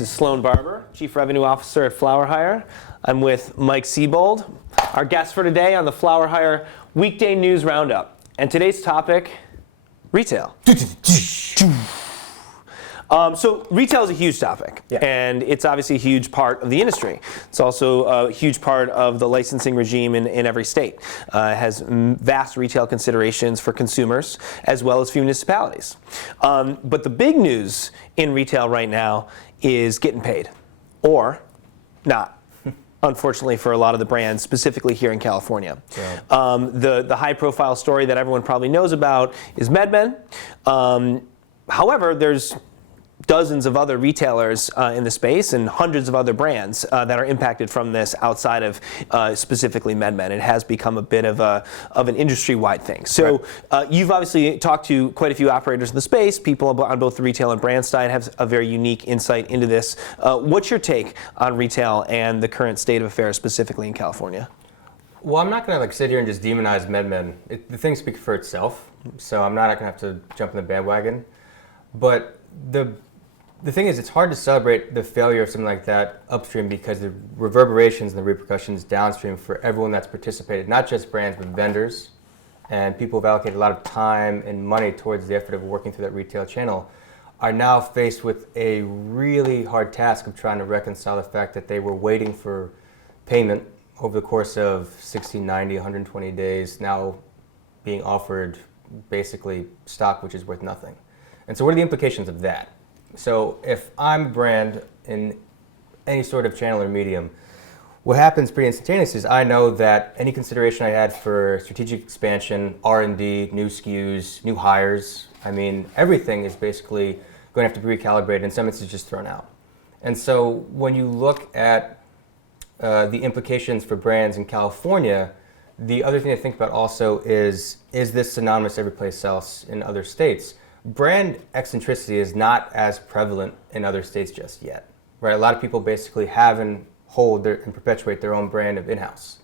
This is Sloane Barbour, Chief Revenue Officer at Flower Hire. I'm with Mike Siebold, our guest for today on the Flower Hire Weekday News Roundup. And today's topic, retail. So retail is a huge topic, and it's obviously a huge part of the industry. It's also a huge part of the licensing regime in every state. It has vast retail considerations for consumers as well as for municipalities. But the big news in retail right now is getting paid, or not. Unfortunately for a lot of the brands, specifically here in California. The high-profile story that everyone probably knows about is MedMen. However, there's dozens of other retailers in the space and hundreds of other brands that are impacted from this outside of specifically MedMen. It has become a bit of an industry-wide thing. So you've obviously talked to quite a few operators in the space. People on both the retail and brand side have a very unique insight into this. What's your take on retail and the current state of affairs specifically in California? Well, I'm not going to sit here and just demonize MedMen. The thing speaks for itself, so I'm not going to have to jump in the bandwagon. But the thing is, it's hard to celebrate the failure of something like that upstream because the reverberations and the repercussions downstream for everyone that's participated, not just brands, but vendors, and people who've allocated a lot of time and money towards the effort of working through that retail channel, are now faced with a really hard task of trying to reconcile the fact that they were waiting for payment over the course of 60, 90, 120 days, now being offered basically stock which is worth nothing. And so what are the implications of that? So if I'm a brand in any sort of channel or medium, what happens pretty instantaneously is I know that any consideration I had for strategic expansion, R&D, new SKUs, new hires, I mean, everything is basically going to have to be recalibrated, and some instances just thrown out. And so when you look at the implications for brands in California, the other thing to think about also is this synonymous every place else in other states? Brand eccentricity is not as prevalent in other states just yet, right? A lot of people basically have and hold and perpetuate their own brand of in-house.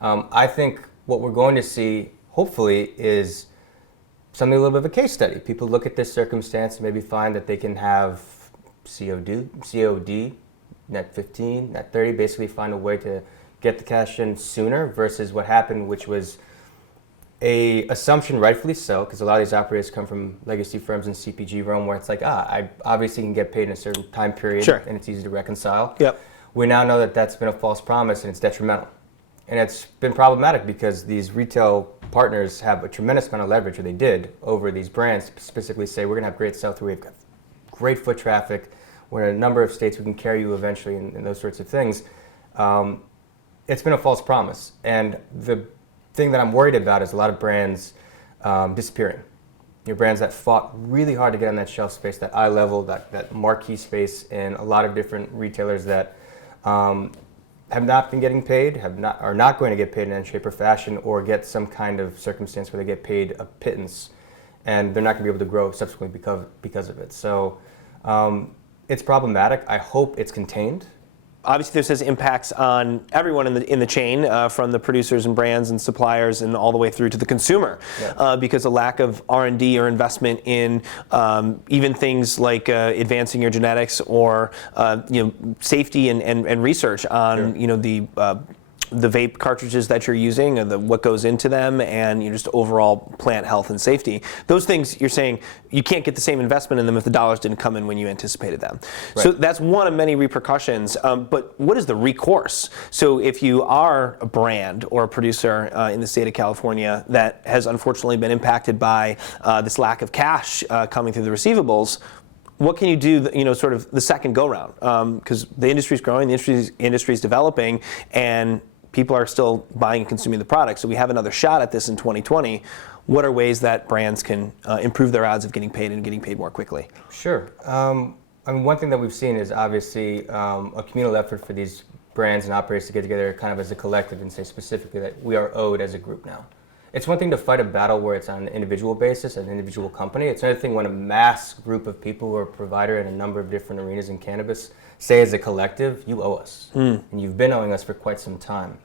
I think what we're going to see, hopefully, is something a little bit of a case study. People look at this circumstance and maybe find that they can have COD, net 15, net 30, basically find a way to get the cash in sooner versus what happened, which was a assumption, rightfully so, because a lot of these operators come from legacy firms in CPG realm where it's like, I obviously can get paid in a certain time period, and it's easy to reconcile. We now know that that's been a false promise and it's detrimental. And it's been problematic because these retail partners have a tremendous amount of leverage, or they did, over these brands to specifically say, we're going to have great sell-through, we've got great foot traffic, we're in a number of states, we can carry you eventually, and those sorts of things. It's been a false promise. And the thing that I'm worried about is a lot of brands disappearing. Brands that fought really hard to get on that shelf space, that eye level, that marquee space, and a lot of different retailers that have not been getting paid, are not going to get paid in any shape or fashion, or get some kind of circumstance where they get paid a pittance, and they're not going to be able to grow subsequently because of it. So it's problematic. I hope it's contained. Obviously, this has impacts on everyone in the chain, from the producers and brands and suppliers, and all the way through to the consumer, because a lack of R&D or investment in even things like advancing your genetics or safety and research on the vape cartridges that you're using, and what goes into them, and just overall plant health and safety. Those things, you're saying you can't get the same investment in them if the dollars didn't come in when you anticipated them. So that's one of many repercussions. But what is the recourse? So if you are a brand or a producer in the state of California that has unfortunately been impacted by this lack of cash coming through the receivables, what can you do, sort of the second go-round? Because the industry's growing, the industry's developing, and people are still buying and consuming the product. So we have another shot at this in 2020. What are ways that brands can improve their odds of getting paid and getting paid more quickly? Sure. One thing that we've seen is obviously a communal effort for these brands and operators to get together kind of as a collective and say specifically that we are owed as a group now. It's one thing to fight a battle where it's on an individual basis, an individual company. It's another thing when a mass group of people who are a provider in a number of different arenas in cannabis say as a collective, you owe us. And you've been owing us for quite some time.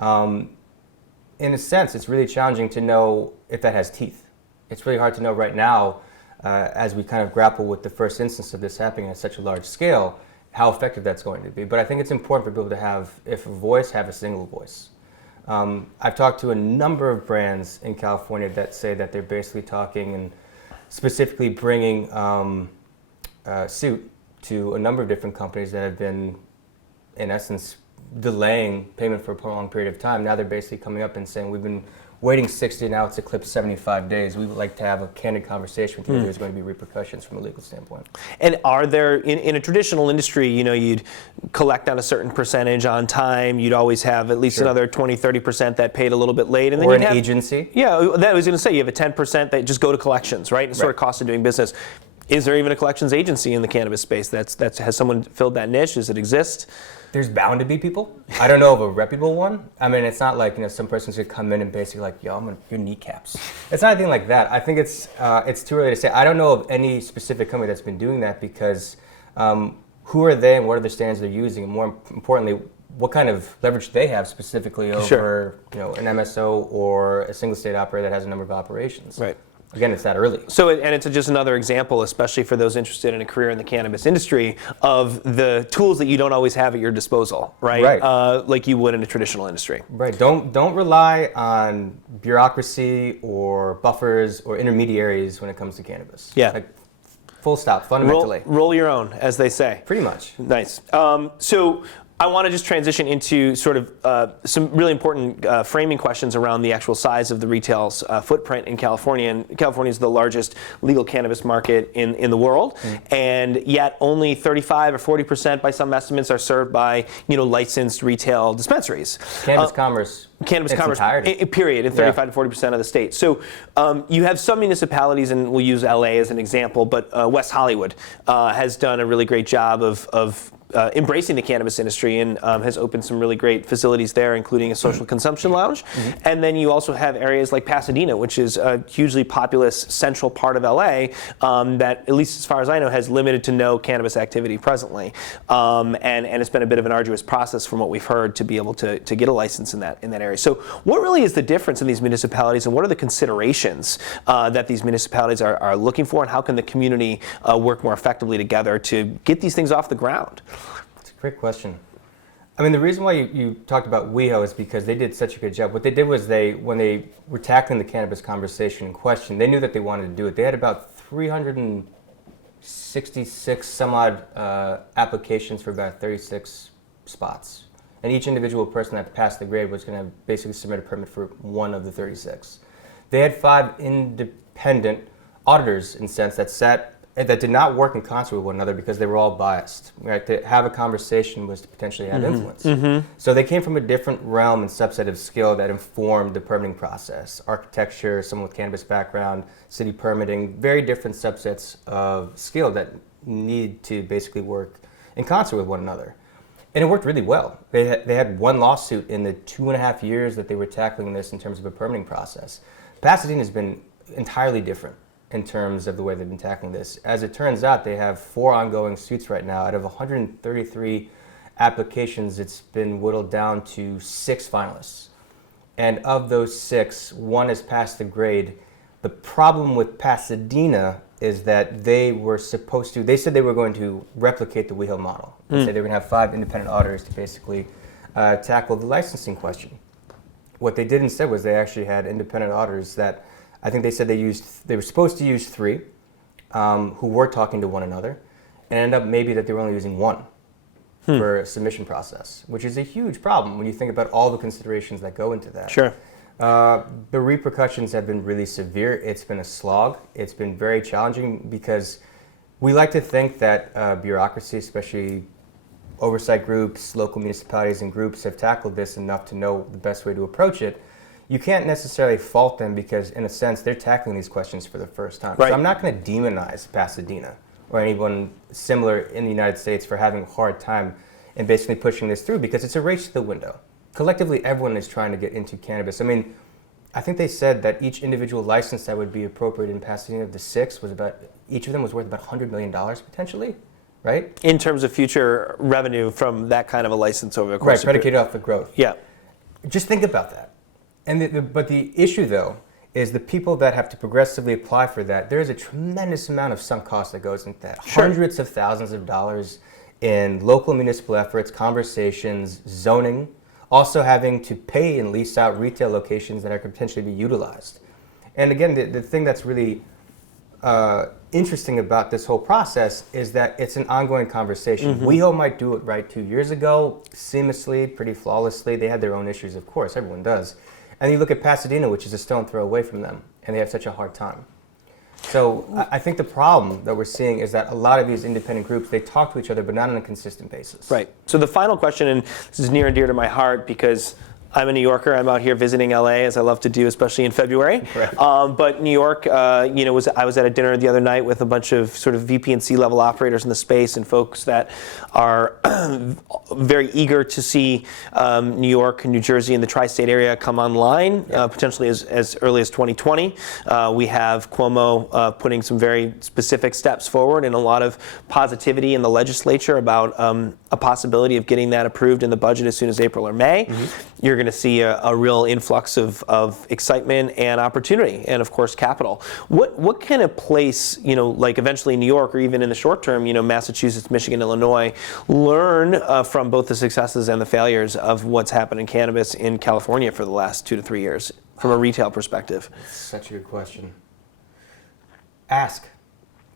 In a sense, it's really challenging to know if that has teeth. It's really hard to know right now as we kind of grapple with the first instance of this happening at such a large scale, how effective that's going to be. But I think it's important for people to have, if a voice, have a single voice. I've talked to a number of brands in California that say that they're basically talking and specifically bringing suit to a number of different companies that have been, in essence, delaying payment for a prolonged period of time. Now they're basically coming up and saying, we've been waiting 60, now it's eclipsed 75 days. We would like to have a candid conversation with you. There's going to be repercussions from a legal standpoint. And are there, in a traditional industry, you'd collect on a certain percentage on time, you'd always have at least another 20, 30% that paid a little bit late. And then or you'd an have, agency. Yeah, that I was going to say, you have a 10% that just go to collections, right? And sort of cost of doing business. Is there even a collections agency in the cannabis space that has someone filled that niche? Does it exist? There's bound to be people. I don't know of a reputable one. I mean, it's not like some person's gonna come in and basically like, yo, I'm gonna your kneecaps. It's not anything like that. I think it's too early to say. I don't know of any specific company that's been doing that because who are they and what are the standards they're using, and more importantly, what kind of leverage they have specifically over an MSO or a single state operator that has a number of operations. Right. Again, it's that early. So, and it's just another example, especially for those interested in a career in the cannabis industry, of the tools that you don't always have at your disposal, right? Right. Like you would in a traditional industry. Right. Don't rely on bureaucracy or buffers or intermediaries when it comes to cannabis. Yeah. Like, full stop, fundamentally. Roll your own, as they say. Pretty much. Nice. So I want to just transition into sort of some really important framing questions around the actual size of the retail's footprint in California. And California is the largest legal cannabis market in the world, and yet only 35 or 40% by some estimates are served by licensed retail dispensaries. Cannabis commerce. Cannabis commerce, period, in 35 to 40% of the state. So you have some municipalities, and we'll use LA as an example, but West Hollywood has done a really great job of embracing the cannabis industry and has opened some really great facilities there, including a social consumption lounge. And then you also have areas like Pasadena, which is a hugely populous central part of LA that, at least as far as I know, has limited to no cannabis activity presently. And it's been a bit of an arduous process from what we've heard to be able to get a license in that area. So what really is the difference in these municipalities, and what are the considerations that these municipalities are looking for, and how can the community work more effectively together to get these things off the ground? That's a great question. I mean, the reason why you talked about WeHo is because they did such a good job. What they did was when they were tackling the cannabis conversation in question, they knew that they wanted to do it. They had about 366 some odd applications for about 36 spots. And each individual person that passed the grade was going to basically submit a permit for one of the 36. They had 5 independent auditors, in a sense, that did not work in concert with one another because they were all biased. Right? To have a conversation was to potentially have influence. So they came from a different realm and subset of skill that informed the permitting process. Architecture, someone with cannabis background, city permitting, very different subsets of skill that need to basically work in concert with one another. And it worked really well. They had one lawsuit in the 2.5 years that they were tackling this in terms of a permitting process. Pasadena has been entirely different in terms of the way they've been tackling this. As it turns out, they have 4 ongoing suits right now. Out of 133 applications, it's been whittled down to 6 finalists. And of those 6, 1 has passed the grade. The problem with Pasadena is that they said they were going to replicate the WeHo model. They said they were going to have 5 independent auditors to basically tackle the licensing question. What they did instead was they actually had independent auditors that I think they said they were supposed to use 3 who were talking to one another, and ended up maybe that they were only using 1 for a submission process, which is a huge problem when you think about all the considerations that go into that. Sure. The repercussions have been really severe. It's been a slog. It's been very challenging because we like to think that bureaucracy, especially oversight groups, local municipalities and groups, have tackled this enough to know the best way to approach it. You can't necessarily fault them because, in a sense, they're tackling these questions for the first time. Right. So I'm not going to demonize Pasadena or anyone similar in the United States for having a hard time in basically pushing this through, because it's a race to the window. Collectively, everyone is trying to get into cannabis. I mean, I think they said that each individual license that would be appropriate in Pasadena, of the 6, each of them was worth about $100 million potentially, right? In terms of future revenue from that kind of a license over the course of predicated off the growth. Yeah. Just think about that. And but the issue, though, is the people that have to progressively apply for that, there is a tremendous amount of sunk cost that goes into that. Sure. Hundreds of thousands of dollars in local municipal efforts, conversations, zoning, also having to pay and lease out retail locations that could potentially be utilized. And again, the thing that's really interesting about this whole process is that it's an ongoing conversation. WeHo might do it right 2 years ago, seamlessly, pretty flawlessly. They had their own issues, of course, everyone does. And you look at Pasadena, which is a stone throw away from them, and they have such a hard time. So I think the problem that we're seeing is that a lot of these independent groups, they talk to each other, but not on a consistent basis. Right. So the final question, and this is near and dear to my heart because I'm a New Yorker. I'm out here visiting LA, as I love to do, especially in February. Right. But New York, I was at a dinner the other night with a bunch of sort of VP and C-level operators in the space and folks that are very eager to see New York, New Jersey, and the tri-state area come online, potentially as early as 2020. We have Cuomo putting some very specific steps forward and a lot of positivity in the legislature about a possibility of getting that approved in the budget as soon as April or May. You're going to see a real influx of excitement and opportunity, and of course capital. What kind of place, like eventually New York, or even in the short term, Massachusetts, Michigan, Illinois, learn from both the successes and the failures of what's happened in cannabis in California for the last 2 to 3 years, from a retail perspective? Such a good question. Ask.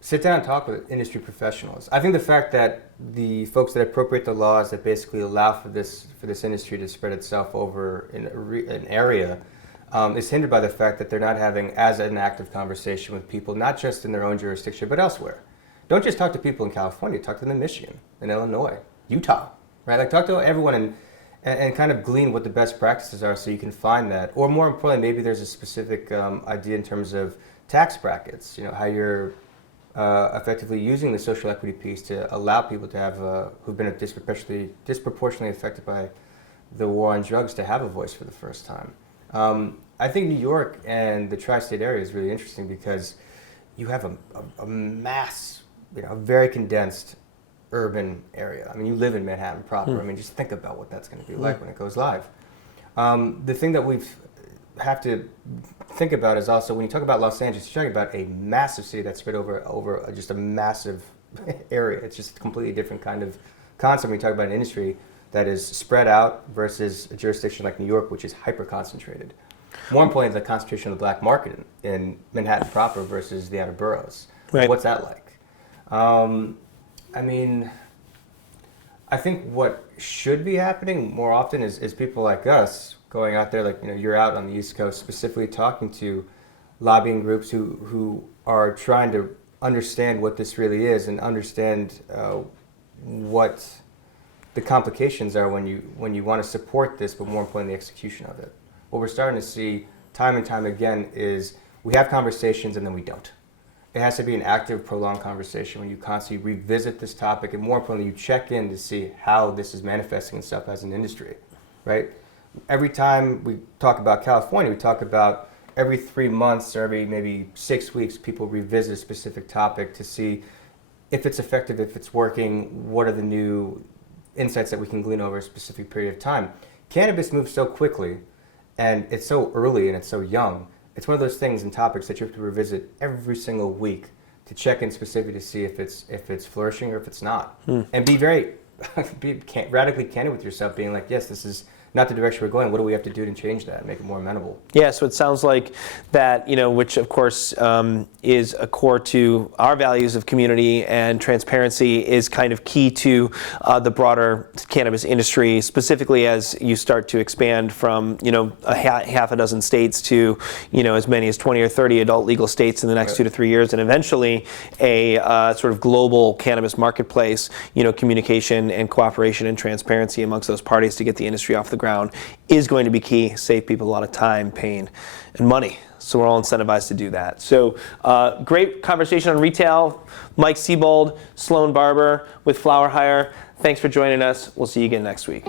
Sit down and talk with industry professionals. I think the fact that the folks that appropriate the laws that basically allow for this industry to spread itself over an area is hindered by the fact that they're not having as an active conversation with people, not just in their own jurisdiction, but elsewhere. Don't just talk to people in California, talk to them in Michigan, in Illinois, Utah, right? Like talk to everyone and kind of glean what the best practices are so you can find that. Or more importantly, maybe there's a specific idea in terms of tax brackets, how you're effectively using the social equity piece to allow people to have, who've been disproportionately affected by the war on drugs, to have a voice for the first time. I think New York and the tri-state area is really interesting because you have a mass, a very condensed urban area. I mean, you live in Manhattan proper. I mean, just think about what that's going to be like when it goes live. The thing that we have to think about is also, when you talk about Los Angeles, you're talking about a massive city that's spread over just a massive area. It's just a completely different kind of concept when you talk about an industry that is spread out versus a jurisdiction like New York, which is hyper-concentrated. More importantly, the concentration of the black market in Manhattan proper versus the outer boroughs. Right. What's that like? I mean, I think what should be happening more often is people like us going out there, like you're out on the East Coast, specifically talking to lobbying groups who are trying to understand what this really is and understand what the complications are when you want to support this, but more importantly, the execution of it. What we're starting to see time and time again is we have conversations and then we don't. It has to be an active, prolonged conversation when you constantly revisit this topic, and more importantly, you check in to see how this is manifesting itself as an industry, right? Every time we talk about California, we talk about every 3 months or every maybe 6 weeks, people revisit a specific topic to see if it's effective, if it's working, what are the new insights that we can glean over a specific period of time. Cannabis moves so quickly, and it's so early and it's so young. It's one of those things and topics that you have to revisit every single week to check in specifically to see if it's flourishing or if it's not. And be very radically candid with yourself, being like, yes, this is not the direction we're going. What do we have to do to change that and make it more amenable? Yeah, so it sounds like that, which of course is a core to our values of community and transparency, is kind of key to the broader cannabis industry, specifically as you start to expand from, a half a dozen states to, as many as 20 or 30 adult legal states in the next 2 to 3 years, and eventually a sort of global cannabis marketplace. Communication and cooperation and transparency amongst those parties to get the industry off the ground is going to be key, save people a lot of time, pain, and money. So we're all incentivized to do that. So great conversation on retail. Mike Siebold, Sloane Barbour with Flower Hire. Thanks for joining us. We'll see you again next week.